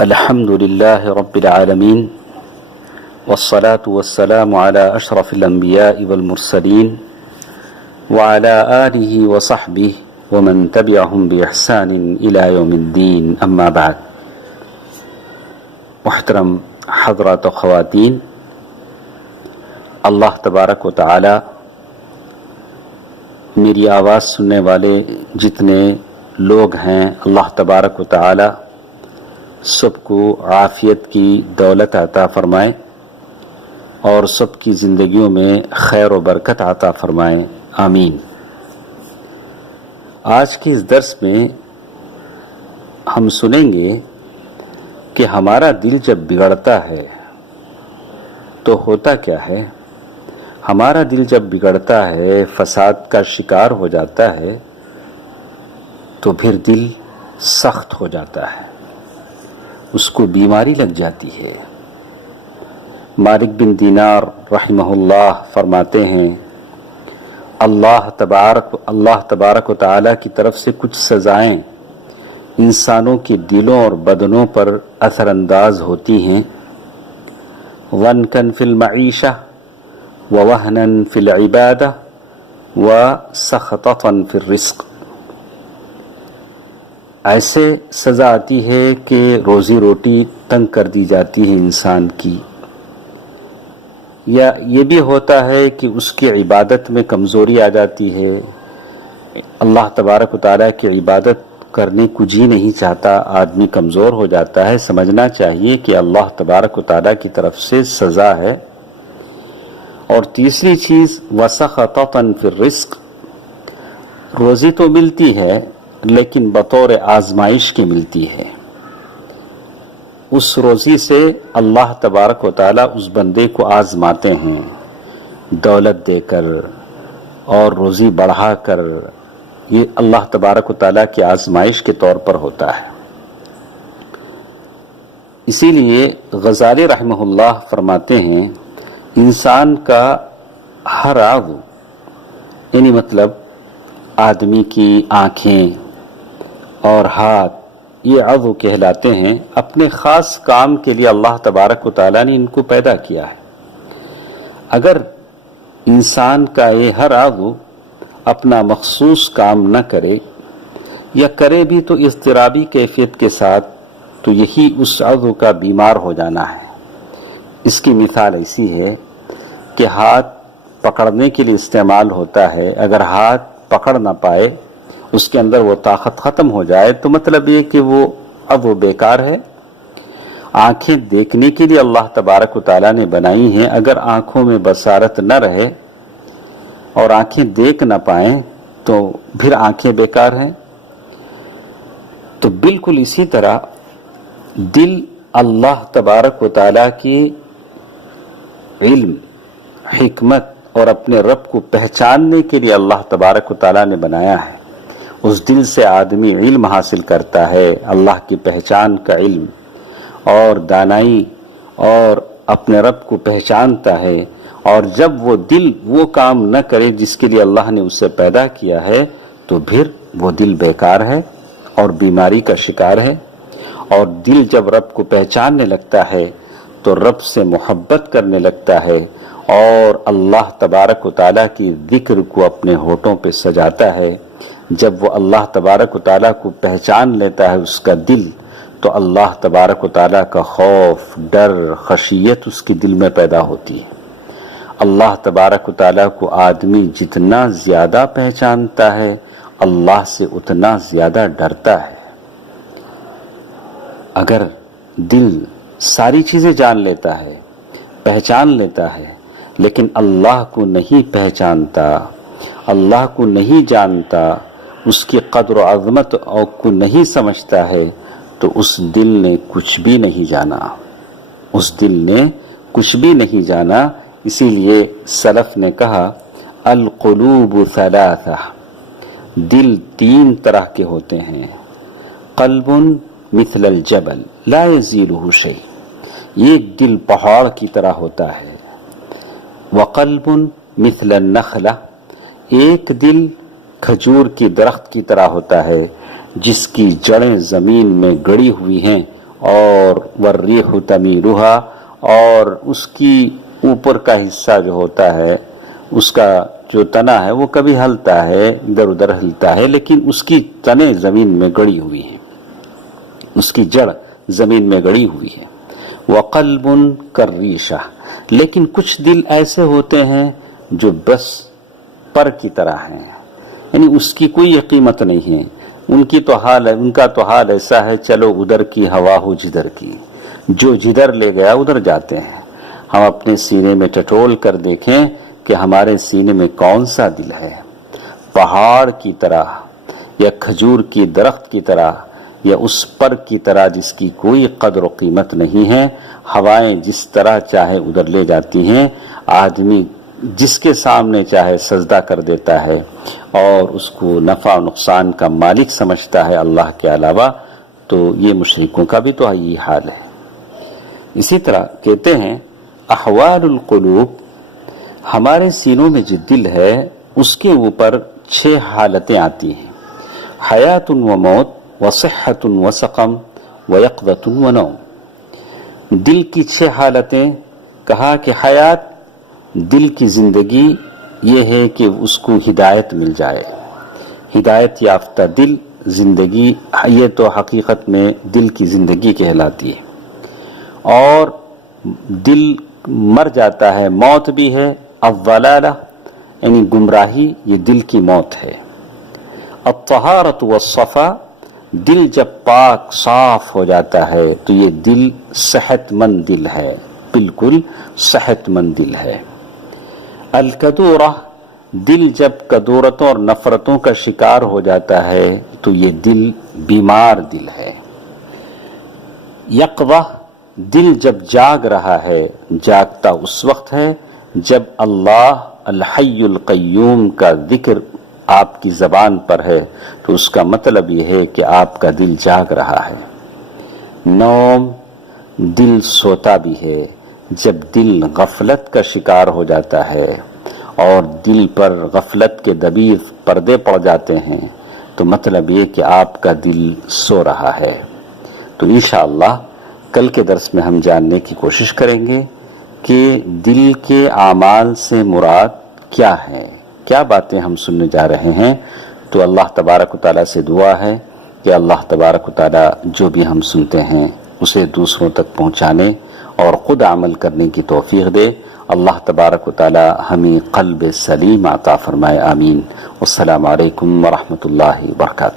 الحمد لله رب العالمين والصلاة والسلام على أشرف الأنبياء والمرسلين وعلى آله وصحبه ومن تبعهم بإحسان إلى يوم الدين أما بعد. محترم حضرات و خواتین، اللہ تبارک و تعالی میری آواز سننے والے جتنے لوگ ہیں، اللہ تبارک و تعالی سب کو عافیت کی دولت عطا فرمائے اور سب کی زندگیوں میں خیر و برکت عطا فرمائے، آمین. آج کے اس درس میں ہم سنیں گے کہ ہمارا دل جب بگڑتا ہے تو ہوتا کیا ہے. ہمارا دل جب بگڑتا ہے، فساد کا شکار ہو جاتا ہے، تو پھر دل سخت ہو جاتا ہے، اس کو بیماری لگ جاتی ہے. مالک بن دینار رحمہ اللہ فرماتے ہیں، اللہ تبارک و تعالی کی طرف سے کچھ سزائیں انسانوں کے دلوں اور بدنوں پر اثر انداز ہوتی ہیں. ونکن فی المعیشہ ووہنن فی العبادہ وسخطتن فی الرزق. ایسے سزا آتی ہے کہ روزی روٹی تنگ کر دی جاتی ہے انسان کی، یا یہ بھی ہوتا ہے کہ اس کی عبادت میں کمزوری آ جاتی ہے. اللہ تبارک و تعالیٰ کی عبادت کرنے کو جی نہیں چاہتا، آدمی کمزور ہو جاتا ہے. سمجھنا چاہیے کہ اللہ تبارک و تعالیٰ کی طرف سے سزا ہے. اور تیسری چیز وسخطتن فی الرزق، روزی تو ملتی ہے لیکن بطور آزمائش کی ملتی ہے. اس روزی سے اللہ تبارک و تعالیٰ اس بندے کو آزماتے ہیں، دولت دے کر اور روزی بڑھا کر. یہ اللہ تبارک و تعالیٰ کی آزمائش کے طور پر ہوتا ہے. اسی لیے غزالی رحمہ اللہ فرماتے ہیں، انسان کا ہر عضو، یعنی مطلب آدمی کی آنکھیں اور ہاتھ، یہ عضو کہلاتے ہیں. اپنے خاص کام کے لیے اللہ تبارک و تعالیٰ نے ان کو پیدا کیا ہے. اگر انسان کا یہ ہر عضو اپنا مخصوص کام نہ کرے، یا کرے بھی تو اضطرابی کیفیت کے ساتھ، تو یہی اس عضو کا بیمار ہو جانا ہے. اس کی مثال ایسی ہے کہ ہاتھ پکڑنے کے لیے استعمال ہوتا ہے. اگر ہاتھ پکڑ نہ پائے، اس کے اندر وہ طاقت ختم ہو جائے، تو مطلب یہ کہ وہ اب وہ بیکار ہے. آنکھیں دیکھنے کے لیے اللہ تبارک و تعالیٰ نے بنائی ہیں. اگر آنکھوں میں بصارت نہ رہے اور آنکھیں دیکھ نہ پائیں تو پھر آنکھیں بیکار ہیں. تو بالکل اسی طرح دل اللہ تبارک و تعالیٰ کی علم، حکمت اور اپنے رب کو پہچاننے کے لیے اللہ تبارک و تعالیٰ نے بنایا ہے. اس دل سے آدمی علم حاصل کرتا ہے، اللہ کی پہچان کا علم اور دانائی، اور اپنے رب کو پہچانتا ہے. اور جب وہ دل وہ کام نہ کرے جس کے لیے اللہ نے اسے پیدا کیا ہے، تو پھر وہ دل بیکار ہے اور بیماری کا شکار ہے. اور دل جب رب کو پہچاننے لگتا ہے تو رب سے محبت کرنے لگتا ہے، اور اللہ تبارک و تعالیٰ کی ذکر کو اپنے ہونٹوں پہ سجاتا ہے. جب وہ اللہ تبارک و تعالیٰ کو پہچان لیتا ہے اس کا دل، تو اللہ تبارک و تعالیٰ کا خوف، ڈر، خشیت اس کے دل میں پیدا ہوتی ہے. اللہ تبارک و تعالیٰ کو آدمی جتنا زیادہ پہچانتا ہے، اللہ سے اتنا زیادہ ڈرتا ہے. اگر دل ساری چیزیں جان لیتا ہے، پہچان لیتا ہے، لیکن اللہ کو نہیں پہچانتا، اللہ کو نہیں جانتا، اس کی قدر و عظمت کو نہیں سمجھتا ہے، تو اس دل نے کچھ بھی نہیں جانا. اس دل نے کچھ بھی نہیں جانا. اسی لیے سلف نے کہا، القلوب ثلاثہ، دل تین طرح کے ہوتے ہیں. قلب مثل الجبل لا یزیلہ شیء، ایک دل پہاڑ کی طرح ہوتا ہے. وقلب مثل النخلہ، ایک دل کھجور کی درخت کی طرح ہوتا ہے جس کی جڑیں زمین میں گڑی ہوئی ہیں اور والریح تمیلھا، اور اس کی اوپر کا حصہ جو ہوتا ہے، اس کا جو تنا ہے وہ کبھی ہلتا ہے، ادھر ادھر ہلتا ہے، لیکن اس کی تنے زمین میں گڑی ہوئی ہیں، اس کی جڑ زمین میں گڑی ہوئی ہے۔ وقلب کالریشہ، لیکن کچھ دل ایسے ہوتے ہیں جو بس پر کی طرح ہیں، یعنی اس کی کوئی قیمت نہیں ہے، ان کا تو حال ایسا ہے، چلو ادھر کی ہوا ہو جدھر کی، جو جدھر لے گیا ادھر جاتے ہیں۔ ہم اپنے سینے میں ٹٹول کر دیکھیں کہ ہمارے سینے میں کون سا دل ہے، پہاڑ کی طرح یا کھجور کی درخت کی طرح یا اس پر کی طرح جس کی کوئی قدر و قیمت نہیں ہے، ہوائیں جس طرح چاہے ادھر لے جاتی ہیں، آدمی جس کے سامنے چاہے سجدہ کر دیتا ہے اور اس کو نفع و نقصان کا مالک سمجھتا ہے اللہ کے علاوہ، تو یہ مشرکوں کا بھی تو یہی حال ہے۔ اسی طرح کہتے ہیں احوال القلوب، ہمارے سینوں میں جو دل ہے اس کے اوپر 6 حالتیں آتی ہیں، حیات و موت و صحت و سقم و یقظۃ و نوم۔ دل کی 6 حالتیں، کہا کہ حیات، دل کی زندگی یہ ہے کہ اس کو ہدایت مل جائے، ہدایت یافتہ دل، زندگی یہ تو حقیقت میں دل کی زندگی کہلاتی ہے۔ اور دل مر جاتا ہے، موت بھی ہے، الضلالہ یعنی گمراہی، یہ دل کی موت ہے۔ الطہارۃ والصفا، دل جب پاک صاف ہو جاتا ہے تو یہ دل صحت مند دل ہے، بالکل صحت مند دل ہے۔ الکدورہ، دل جب کدورتوں اور نفرتوں کا شکار ہو جاتا ہے تو یہ دل بیمار دل ہے۔ یقظہ، دل جب جاگ رہا ہے، جاگتا اس وقت ہے جب اللہ الحی القیوم کا ذکر آپ کی زبان پر ہے، تو اس کا مطلب یہ ہے کہ آپ کا دل جاگ رہا ہے۔ نوم، دل سوتا بھی ہے، جب دل غفلت کا شکار ہو جاتا ہے اور دل پر غفلت کے دبیر پردے پڑ جاتے ہیں تو مطلب یہ کہ آپ کا دل سو رہا ہے۔ تو انشاءاللہ کل کے درس میں ہم جاننے کی کوشش کریں گے کہ دل کے اعمال سے مراد کیا ہے، کیا باتیں ہم سننے جا رہے ہیں۔ تو اللہ تبارک و تعالیٰ سے دعا ہے کہ اللہ تبارک و تعالیٰ جو بھی ہم سنتے ہیں اسے دوسروں تک پہنچانے اور خود عمل کرنے کی توفیق دے۔ اللہ تبارک و تعالیٰ ہمیں قلب سلیم عطا فرمائے، آمین۔ والسلام علیکم ورحمۃ اللہ وبرکاتہ۔